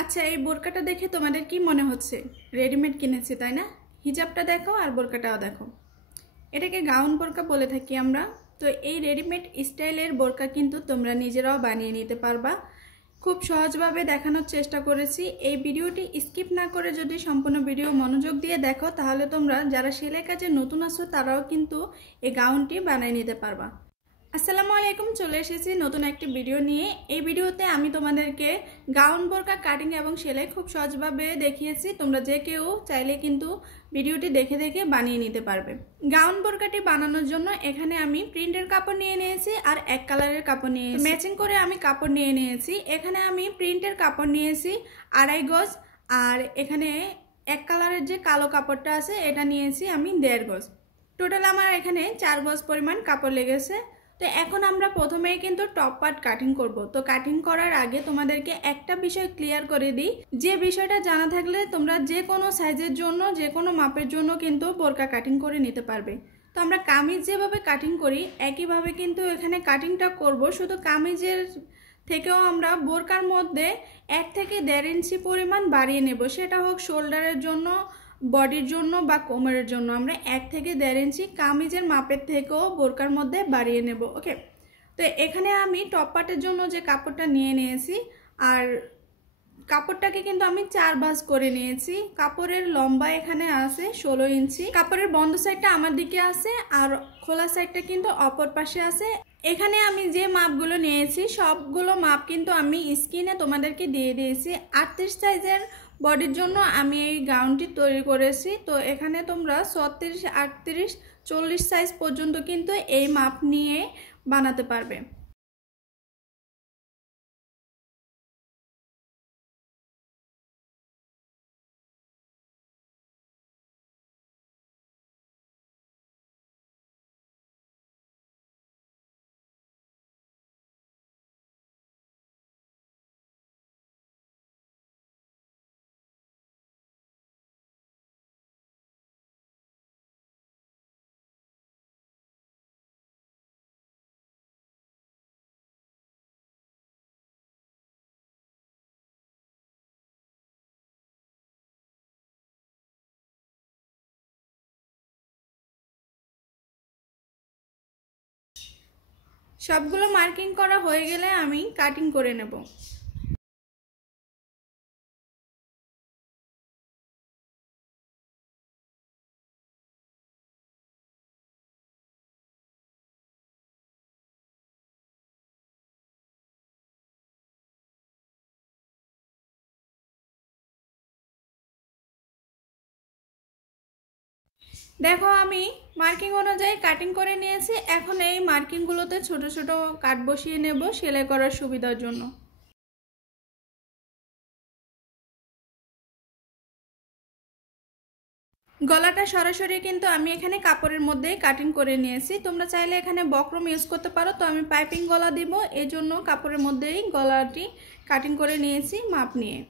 আচ্ছা, এই বোরকাটা দেখে তোমাদের কি মনে হচ্ছে? রেডিমেড কিনেছি তাই না? হিজাবটা দেখো আর বোরকাটাও দেখো। এটাকে গাউন বোরকা বলে থাকি আমরা। তো এই রেডিমেড স্টাইলের বোরকা কিন্তু তোমরা নিজেরাও বানিয়ে নিতে পারবা। খুব সহজভাবে দেখানোর চেষ্টা করেছি। এই ভিডিওটি স্কিপ না করে যদি সম্পূর্ণ ভিডিও মনোযোগ দিয়ে দেখো, তাহলে তোমরা যারা সেলাই কাজে নতুন আছো তারাও কিন্তু এই গাউনটি বানিয়ে নিতে পারবা। আসসালামু আলাইকুম, চলে এসেছি নতুন একটি ভিডিও নিয়ে। এই ভিডিওতে আমি তোমাদেরকে গাউন বোরকা কাটিং এবং সেলাই খুব সহজভাবে দেখিয়েছি। তোমরা যে কেউ চাইলে কিন্তু ভিডিওটি দেখে দেখে বানিয়ে নিতে পারবে। গাউন বোরকাটি বানানোর জন্য এখানে আমি প্রিন্টের কাপড় নিয়ে নিয়েছি আর এক কালারের কাপড় নিয়ে ম্যাচিং করে আমি কাপড় নিয়ে নিয়েছি। এখানে আমি প্রিন্টের কাপড় নিয়েছি 2.5 গজ, আর এখানে এক কালারের যে কালো কাপড়টা আছে এটা নিয়েছি আমি 1.5 গজ। টোটাল আমার এখানে 4 গজ পরিমাণ কাপড় লেগেছে। তো এখন আমরা প্রথমেই কিন্তু টপ পার্ট কাটিং করব। তো কাটিং করার আগে তোমাদেরকে একটা বিষয় ক্লিয়ার করে দিই, যে বিষয়টা জানা থাকলে তোমরা যে কোনো সাইজের জন্য যে কোনো মাপের জন্য কিন্তু বোরকা কাটিং করে নিতে পারবে। তো আমরা কামিজ যেভাবে কাটিং করি একইভাবে কিন্তু এখানে কাটিংটা করব, শুধু কামিজের থেকেও আমরা বোরকার মধ্যে 1 থেকে 1.5 ইঞ্চি পরিমাণ বাড়িয়ে নেব। সেটা হোক শোল্ডারের জন্য, বডির জন্য বা কোমরের জন্য আমরা 1 থেকে 1.5 ইঞ্চি কামিজের মাপের থেকেও বোরকার মধ্যে বাড়িয়ে নেব। ওকে, তো এখানে আমি টপ পার্টের জন্য যে কাপড়টা নিয়ে নিয়েছি, আর কাপড়টাকে কিন্তু আমি 4 ভাঁজ করে নিয়েছি। কাপড়ের লম্বা এখানে আছে 16 ইঞ্চি। কাপড়ের বন্ধ সাইডটা আমার দিকে আছে আর খোলা সাইডটা কিন্তু অপর পাশে আছে। এখানে আমি যে মাপগুলো নিয়েছি সবগুলো মাপ কিন্তু আমি স্ক্রিনে তোমাদেরকে দিয়ে দিয়েছি। 38 সাইজের বডির জন্য আমি এই গাউনটি তৈরি করেছি। তো এখানে তোমরা 36, 38, 40 সাইজ পর্যন্ত কিন্তু এই মাপ নিয়ে বানাতে পারবে। সবগুলো মার্কিং করা হয়ে গেলে আমি কাটিং করে নেব। দেখো আমি মার্কিং অনুযায়ী কাটিং করে নিয়েছি। এখন এই মার্কিংগুলোতে ছোট ছোট কাট বসিয়ে নেব সেলাই করার সুবিধার জন্য। গলাটা সরাসরি কিন্তু আমি এখানে কাপড়ের মধ্যেই কাটিং করে নিয়েছি। তোমরা চাইলে এখানে বক্রম ইউজ করতে পারো, তো আমি পাইপিং গলা দিব, এই জন্য কাপড়ের মধ্যেই গলাটি কাটিং করে নিয়েছি মাপ নিয়ে।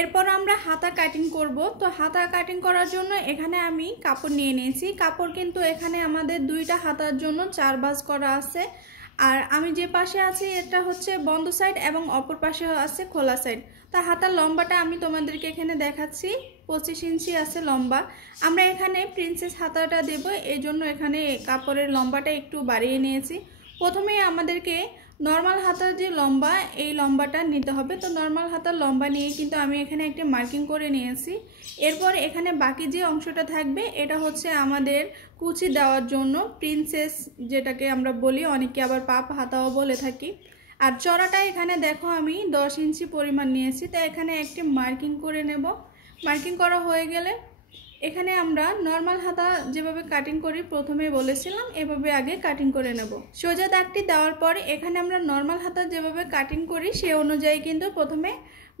এরপর আমরা হাতা কাটিং করব। তো হাতা কাটিং করার জন্য এখানে আমি কাপড় নিয়ে নিয়েছি। কাপড় কিন্তু এখানে আমাদের দুইটা হাতার জন্য 4 ভাঁজ করা আছে। আর আমি যে পাশে আছি এটা হচ্ছে বন্ধ সাইড এবং অপর পাশে আছে খোলা সাইড। তা হাতার লম্বাটা আমি তোমাদেরকে এখানে দেখাচ্ছি, 25 ইঞ্চি আছে লম্বা। আমরা এখানে প্রিন্সেস হাতাটা দেব, এই জন্য এখানে কাপড়ের লম্বাটা একটু বাড়িয়ে নিয়েছি। প্রথমেই আমাদেরকে নর্মাল হাতার যে লম্বা এই লম্বাটা নিতে হবে। তো নর্মাল হাতার লম্বা নিয়ে কিন্তু আমি এখানে একটা মার্কিং করে নিয়েছি। এরপর এখানে বাকি যে অংশটা থাকবে এটা হচ্ছে আমাদের কুচি দেওয়ার জন্য, প্রিন্সেস যেটাকে আমরা বলি, অনেকে আবার পাপ হাতাও বলে থাকি। আর চড়াটা এখানে দেখো আমি 10 ইঞ্চি পরিমাণ নিয়েছি। তো এখানে একটি মার্কিং করে নেব। মার্কিং করা হয়ে গেলে এখানে আমরা নর্মাল হাতা যেভাবে কাটিং করি প্রথমে বলেছিলাম এভাবে আগে কাটিং করে নেব। সোজা দাগটি দেওয়ার পর এখানে আমরা নর্মাল হাতা যেভাবে কাটিং করি সে অনুযায়ী কিন্তু প্রথমে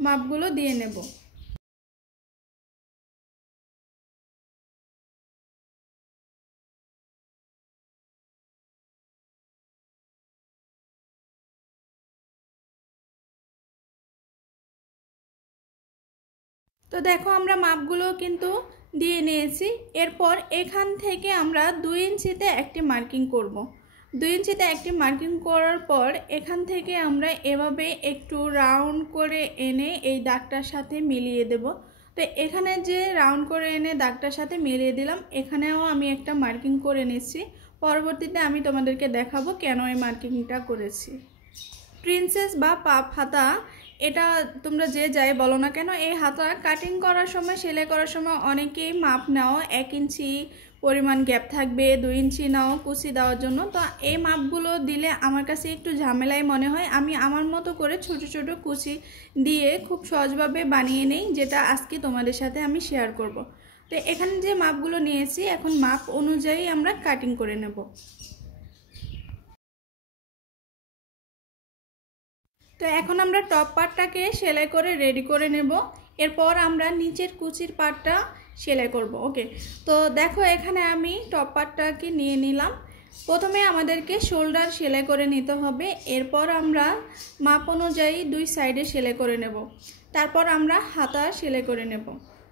মাপগুলো দিয়ে নেব। তো দেখো আমরা মাপগুলো কিন্তু দিয়ে নিয়েছি। এরপর এখান থেকে আমরা 2 ইঞ্চিতে একটি মার্কিং করব। 2 ইঞ্চিতে একটি মার্কিং করার পর এখান থেকে আমরা এভাবে একটু রাউন্ড করে এনে এই দাগটার সাথে মিলিয়ে দেব। তো এখানে যে রাউন্ড করে এনে দাগটার সাথে মিলিয়ে দিলাম, এখানেও আমি একটা মার্কিং করে নিচ্ছি। পরবর্তীতে আমি তোমাদেরকে দেখাবো কেন এই মার্কিংটা করেছি। প্রিন্সেস বা পাপ হাতা, এটা তোমরা যে যাই বলো না কেন, এই হাতা কাটিং করার সময়, সেলাই করার সময় অনেকেই মাপ নাও 1 ইঞ্চি পরিমাণ গ্যাপ থাকবে, 2 ইঞ্চি নাও কুচি দেওয়ার জন্য। তো এই মাপগুলো দিলে আমার কাছে একটু ঝামেলাই মনে হয়। আমি আমার মতো করে ছোট ছোট কুচি দিয়ে খুব সহজভাবে বানিয়ে নেই, যেটা আজকে তোমাদের সাথে আমি শেয়ার করব। তো এখানে যে মাপগুলো নিয়েছি, এখন মাপ অনুযায়ী আমরা কাটিং করে নেব। তো এখন আমরা টপ পার্টটাকে সেলাই করে রেডি করে নেব। এরপর আমরা নিচের কুচির পার্টটা সেলাই করব। ওকে, তো দেখো এখানে আমি টপ পার্টটাকে নিয়ে নিলাম। প্রথমে আমাদেরকে শোল্ডার সেলাই করে নিতে হবে। এরপর আমরা মাপ অনুযায়ী 2 সাইডে সেলাই করে নেব। তারপর আমরা হাতা সেলাই করে নেব।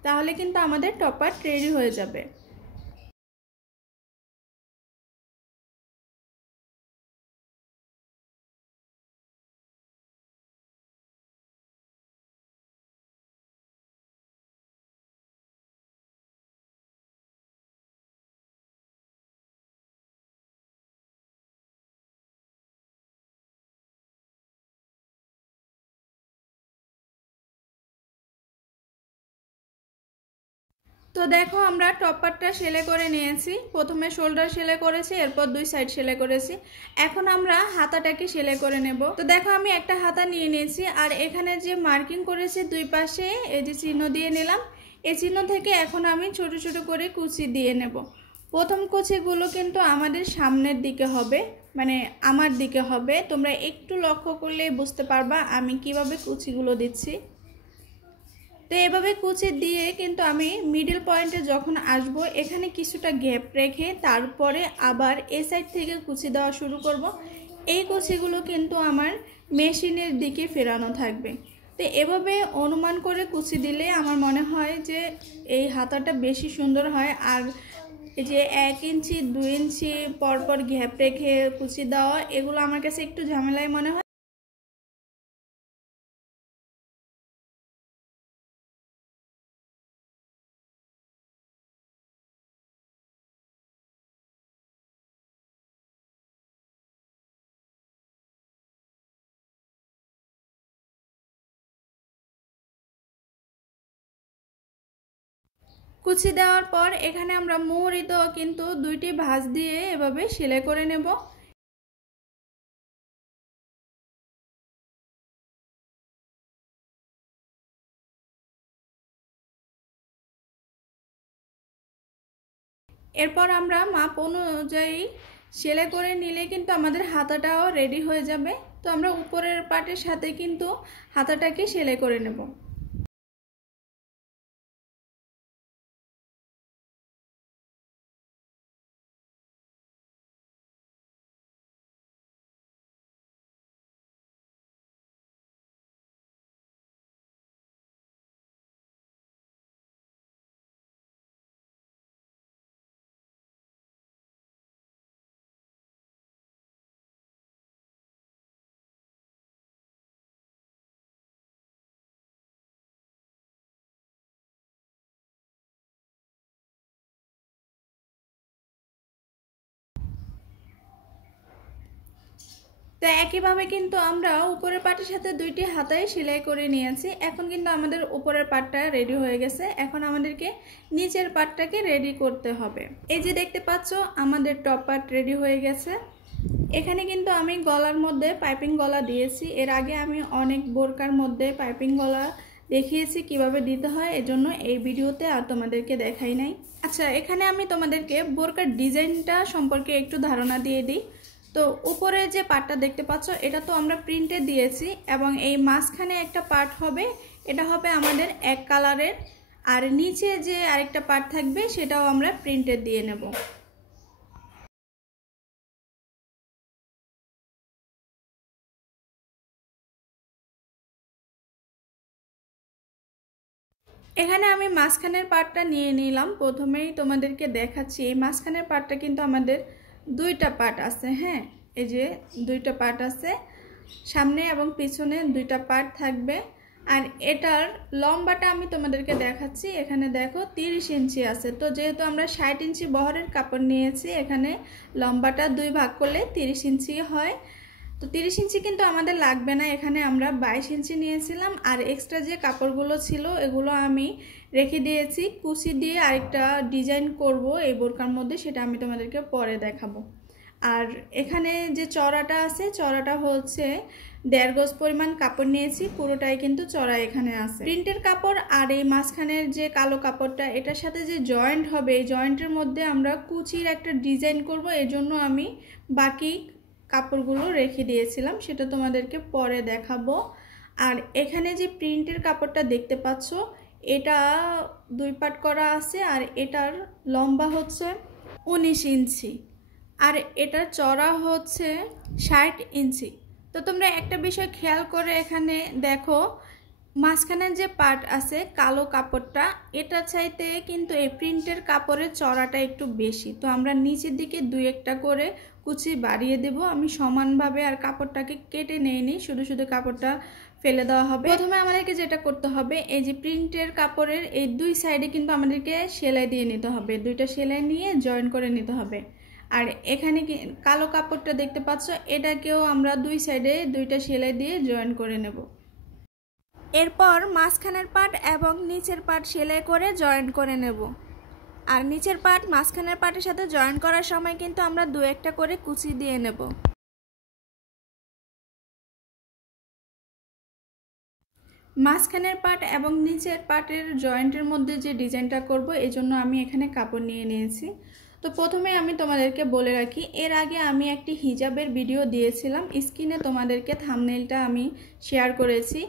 তাহলে কিন্তু আমাদের টপ পার্ট রেডি হয়ে যাবে। তো দেখো আমরা টপ পার্টটা সেলাই করে নিয়েছি। প্রথমে শোল্ডার সেলাই করেছি, এরপর 2 সাইড সেলাই করেছি। এখন আমরা হাতাটাকে সেলাই করে নেব। তো দেখো আমি একটা হাতা নিয়ে নিয়েছি, আর এখানে যে মার্কিং করেছি 2 পাশে এই যে চিহ্ন দিয়ে নিলাম। এই চিহ্ন থেকে এখন আমি ছোট ছোট করে কুচি দিয়ে নেব। প্রথম কুচিগুলো কিন্তু আমাদের সামনের দিকে হবে, মানে আমার দিকে হবে। তোমরা একটু লক্ষ্য করলেই বুঝতে পারবা আমি কিভাবে কুচিগুলো দিচ্ছি। তো এভাবে কুচি দিয়ে কিন্তু আমি মিডল পয়েন্টে যখন আসব, এখানে কিছুটা গ্যাপ রেখে তারপরে আবার এই সাইড থেকে কুচি দেওয়া শুরু করব। এই কুচিগুলো কিন্তু আমার মেশিনের দিকে ফেরানো থাকবে। তো এভাবে অনুমান করে কুচি দিলে আমার মনে হয় যে এই হাতাটা বেশি সুন্দর হয়। আর এই যে 1 ইঞ্চি 2 ইঞ্চি পরপর গ্যাপ রেখে কুচি দেওয়া, এগুলো আমার কাছে একটু ঝামেলাই মনে হয়। কুচি দেওয়ার পর এখানে আমরা মুহুরিতে কিন্তু 2টি ভাঁজ দিয়ে এভাবে সেলাই করে নেব। এরপর আমরা মাপ অনুযায়ী সেলাই করে নিলে কিন্তু আমাদের হাতাটাও রেডি হয়ে যাবে। তো আমরা উপরের পার্টের সাথে কিন্তু হাতাটাকে সেলাই করে নেব। তো একইভাবে কিন্তু আমরা উপরের পাটের সাথে 2টি হাতায় সেলাই করে নিয়েছি। এখন কিন্তু আমাদের উপরের পাটটা রেডি হয়ে গেছে। এখন আমাদেরকে নিচের পাটটাকে রেডি করতে হবে। এই যে দেখতে পাচ্ছ আমাদের টপ পার্ট রেডি হয়ে গেছে। এখানে কিন্তু আমি গলার মধ্যে পাইপিং গলা দিয়েছি। এর আগে আমি অনেক বোরকার মধ্যে পাইপিং গলা দেখিয়েছি কিভাবে দিতে হয়, এজন্য এই ভিডিওতে আর তোমাদেরকে দেখাই নাই। আচ্ছা, এখানে আমি তোমাদেরকে বোরকার ডিজাইনটা সম্পর্কে একটু ধারণা দিয়ে দিই। তো উপরে যে পার্টটা দেখতে পাচ্ছ, এটা তো আমরা প্রিন্টে দিয়েছি, এবং এই মাঝখানে একটা পার্ট হবে, এটা হবে আমাদের এক কালারের। আর নিচে যে আরেকটা পার্ট থাকবে সেটাও আমরা প্রিন্টে দিয়ে নেব। এখানে আমি মাঝখানের পার্টটা নিয়ে নিলাম। প্রথমেই তোমাদেরকে দেখাচ্ছি এই মাঝখানের পার্টটা কিন্তু আমাদের দুইটা পার্ট আছে। হ্যাঁ, এই যে দুইটা পার্ট আছে, সামনে এবং পিছনে দুইটা পার্ট থাকবে। আর এটার লম্বাটা আমি তোমাদেরকে দেখাচ্ছি। এখানে দেখো 30 ইঞ্চি আছে। তো যেহেতু আমরা 60 ইঞ্চি বহরের কাপড় নিয়েছি, এখানে লম্বাটা 2 ভাগ করলে 30 ইঞ্চি হয়। তো 30 ইঞ্চি কিন্তু আমাদের লাগবে না, এখানে আমরা 22 ইঞ্চি নিয়েছিলাম। আর এক্সট্রা যে কাপড়গুলো ছিল এগুলো আমি রেখে দিয়েছি। কুচি দিয়ে আরেকটা ডিজাইন করব এই বোরকার মধ্যে, সেটা আমি তোমাদেরকে পরে দেখাবো। আর এখানে যে চড়াটা আছে, চড়াটা হচ্ছে 1.5 গজ পরিমাণ কাপড় নিয়েছি, পুরোটাই কিন্তু চড়া এখানে আছে। প্রিন্টের কাপড় আর এই মাঝখানের যে কালো কাপড়টা, এটার সাথে যে জয়েন্ট হবে, এই জয়েন্টের মধ্যে আমরা কুচির একটা ডিজাইন করব। এজন্য আমি বাকি কাপড়গুলো রেখে দিয়েছিলাম, সেটা তোমাদেরকে পরে দেখাবো। আর এখানে যে প্রিন্টের কাপড়টা দেখতে পাচ্ছ, এটা 2 পার্ট করা আছে। আর এটার লম্বা হচ্ছে 19 ইঞ্চি আর এটার চড়া হচ্ছে 60 ইঞ্চি। তো তোমরা একটা বিষয় খেয়াল করে এখানে দেখো, মাঝখানের যে পার্ট আছে কালো কাপড়টা, এটা চাইতে কিন্তু এই প্রিন্টের কাপড়ের চড়াটা একটু বেশি। তো আমরা নিচের দিকে 2-1টা করে কুচি বাড়িয়ে দেব আমি সমানভাবে। আর কাপড়টাকে কেটে নিইনি, শুধু শুধু কাপড়টা ফেলে দেওয়া হবে। প্রথমে আমাদেরকে যেটা করতে হবে, এই যে প্রিন্টের কাপড়ের এই 2 সাইডে কিন্তু আমাদেরকে সেলাই দিয়ে নিতে হবে। 2টা সেলাই নিয়ে জয়েন করে নিতে হবে। আর এখানে কালো কাপড়টা দেখতে পাচ্ছ, এটাকেও আমরা 2 সাইডে 2টা সেলাই দিয়ে জয়েন করে নেব। এরপর মাঝখানের পার্ট এবং নিচের পার্ট সেলাই করে জয়েন করে নেব। আর নিচের পার্ট মাঝখানের পার্টের সাথে জয়েন করার সময় কিন্তু আমরা 2-1টা করে কুচি দিয়ে নেব। মাঝখানের পার্ট এবং নিচের পার্টের জয়েন্টের মধ্যে যে ডিজাইনটা করব, এই জন্য আমি এখানে কাপড় নিয়ে নিয়েছি। তো প্রথমে আমি তোমাদেরকে বলে রাখি, এর আগে আমি একটি হিজাবের ভিডিও দিয়েছিলাম, স্ক্রিনে তোমাদেরকে থাম্বনেইলটা আমি শেয়ার করেছি।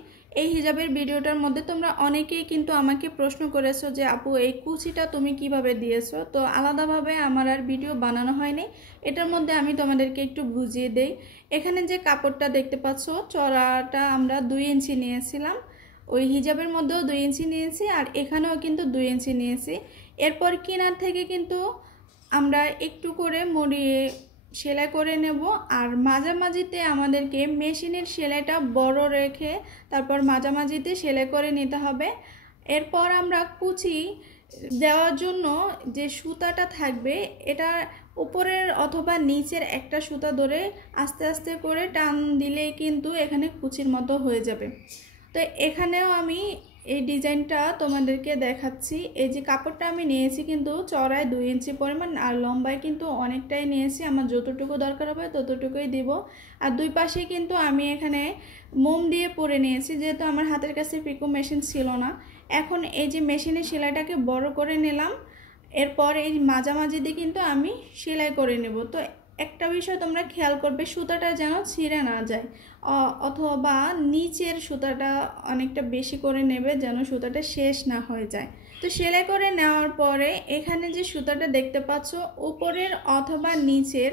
এই হিজাবের ভিডিওটার মধ্যে তোমরা অনেকেই কিন্তু আমাকে প্রশ্ন করেছো যে আপু এই কুচিটা তুমি কিভাবে দিয়েছো। তো আলাদাভাবে আমার আর ভিডিও বানানো হয়নি, এটার মধ্যে আমি তোমাদেরকে একটু বুঝিয়ে দেই। এখানে যে কাপড়টা দেখতে পাচ্ছ, চড়াটা আমরা 2 ইঞ্চি নিয়েছিলাম, ওই হিজাবের মধ্যেও 2 ইঞ্চি নিয়েছি, আর এখানেও কিন্তু 2 ইঞ্চি নিয়েছি। এরপর কিনার থেকে কিন্তু আমরা একটু করে মুড়িয়ে সেলাই করে নেব। আর মাঝামাঝিতে আমাদেরকে মেশিনের সেলাইটা বড় রেখে তারপর মাঝামাঝিতে সেলাই করে নিতে হবে। এরপর আমরা কুচি দেওয়ার জন্য যে সুতাটা থাকবে, এটা উপরের অথবা নিচের একটা সুতা ধরে আস্তে আস্তে করে টান দিলেই কিন্তু এখানে কুচির মতো হয়ে যাবে। তো এখানেও আমি এই ডিজাইনটা তোমাদেরকে দেখাচ্ছি। এই যে কাপড়টা আমি নিয়েছি কিন্তু চড়ায় 2 ইঞ্চি পরিমাণ, আর লম্বায় কিন্তু অনেকটাই নিয়েছি। আমার যতটুকু দরকার হবে ততটুকুই দিব। আর 2 পাশে কিন্তু আমি এখানে মোম দিয়ে পরে নিয়েছি, যেহেতু আমার হাতের কাছে পিকো মেশিন ছিল না। এখন এই যে মেশিনের সেলাইটাকে বড় করে নিলাম, এরপর এই মাঝামাঝি দিয়ে কিন্তু আমি সেলাই করে নেব। তো একটা বিষয় তোমরা খেয়াল করবে, সুতাটা যেন ছিঁড়ে না যায়, অথবা নিচের সুতাটা অনেকটা বেশি করে নেবে যেন সুতাটা শেষ না হয়ে যায়। তো সেলাই করে নেওয়ার পরে এখানে যে সুতাটা দেখতে পাচ্ছ, উপরের অথবা নিচের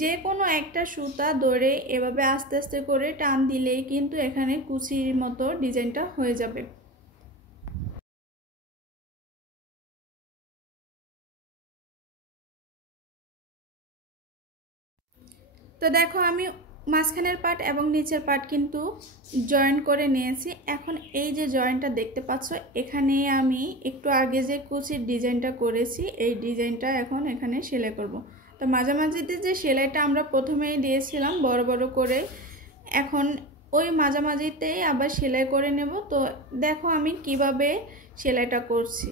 যে কোনো একটা সুতা ধরে এভাবে আস্তে আস্তে করে টান দিলেই কিন্তু এখানে কুচির মতো ডিজাইনটা হয়ে যাবে। তো দেখো আমি মাঝখানের পার্ট এবং নিচের পার্ট কিন্তু জয়েন করে নিয়েছি। এখন এই যে জয়েনটা দেখতে পাচ্ছ, এখানে আমি একটু আগে যে কুচির ডিজাইনটা করেছি, এই ডিজাইনটা এখন এখানে সেলাই করব। তো মাঝামাঝিতে যে সেলাইটা আমরা প্রথমেই দিয়েছিলাম বড় বড় করে, এখন ওই মাঝামাঝিতেই আবার সেলাই করে নেব। তো দেখো আমি কিভাবে সেলাইটা করছি।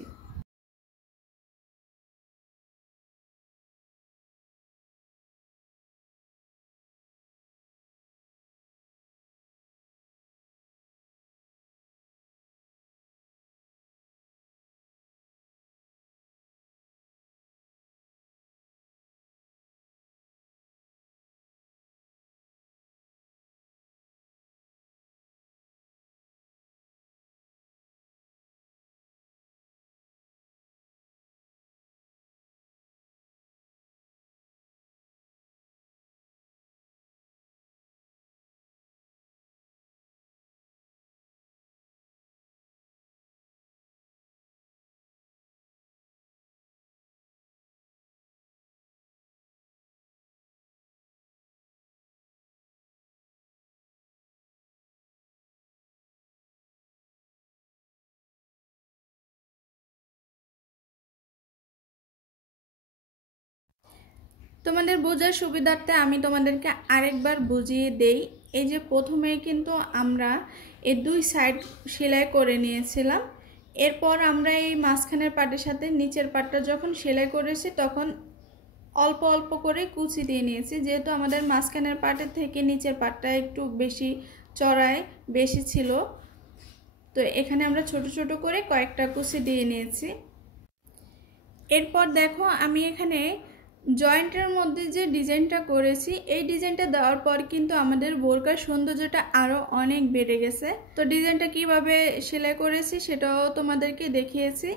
তোমাদের বোঝার সুবিধার্থে আমি তোমাদেরকে আরেকবার বুঝিয়ে দেই। এই যে প্রথমে কিন্তু আমরা এই দুই সাইড সেলাই করে নিয়েছিলাম, এরপর আমরা এই মাঝখানের পাটের সাথে নিচের পাটটা যখন সেলাই করেছি তখন অল্প অল্প করে কুচি দিয়ে নিয়েছি, যেহেতু আমাদের মাঝখানের পাটের থেকে নিচের পাটটা একটু বেশি চড়ায় বেশি ছিল, তো এখানে আমরা ছোট ছোট করে কয়েকটা কুচি দিয়ে নিয়েছি। এরপর দেখো আমি এখানে জয়েন্টের মধ্যে যে ডিজাইনটা করেছি, এই ডিজাইনটা দেওয়ার পর কিন্তু আমাদের বোরকার সৌন্দর্যটা আরও অনেক বেড়ে গেছে। তো ডিজাইনটা কিভাবে সেলাই করেছি সেটাও তোমাদেরকে দেখিয়েছি।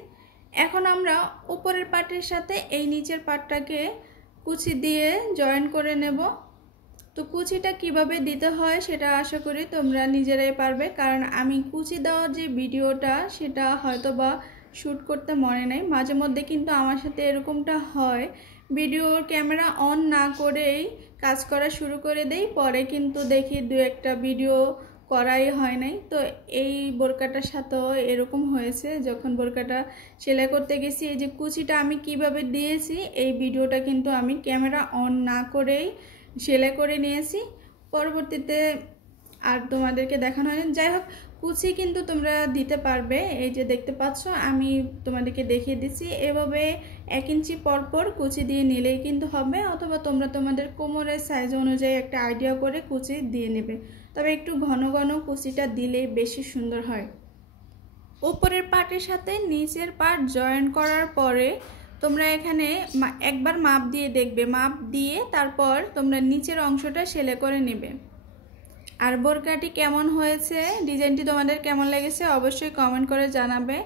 এখন আমরা উপরের পাটের সাথে এই নিচের পাটটাকে কুচি দিয়ে জয়েন করে নেব। তো কুচিটা কিভাবে দিতে হয় সেটা আশা করি তোমরা নিজেরাই পারবে, কারণ আমি কুচি দেওয়ার যে ভিডিওটা সেটা হয়তো বা শ্যুট করতে মনে নেই। মাঝে মধ্যে কিন্তু আমার সাথে এরকমটা হয়, ভিডিওর ক্যামেরা অন না করেই কাজ করা শুরু করে দেই, পরে কিন্তু দেখি দু একটা ভিডিও করাই হয় নাই। তো এই বোরকাটার সাথেও এরকম হয়েছে, যখন বোরকাটা সেলাই করতে গেছি এই যে কুচিটা আমি কিভাবে দিয়েছি এই ভিডিওটা কিন্তু আমি ক্যামেরা অন না করেই সেলাই করে নিয়েছি, পরবর্তীতে আর তোমাদেরকে দেখানো হয়। যাই হোক, কুচি কিন্তু তোমরা দিতে পারবে, এই যে দেখতে পাচ্ছ আমি তোমাদেরকে দেখিয়ে দিচ্ছি, এভাবে 1 ইঞ্চি পরপর কুচি দিয়ে নিলেই কিন্তু হবে, অথবা তোমরা তোমাদের কোমরের সাইজ অনুযায়ী একটা আইডিয়া করে কুচি দিয়ে নেবে, তবে একটু ঘন ঘন কুচিটা দিলে বেশি সুন্দর হয়। উপরের পাটের সাথে নিচের পাট জয়েন করার পরে তোমরা এখানে একবার মাপ দিয়ে দেখবে, মাপ দিয়ে তারপর তোমরা নিচের অংশটা সেলাই করে নেবে। আর বোরকাটি কেমন হয়েছে, ডিজাইনটি তোমাদের কেমন লেগেছে অবশ্যই কমেন্ট করে জানাবে।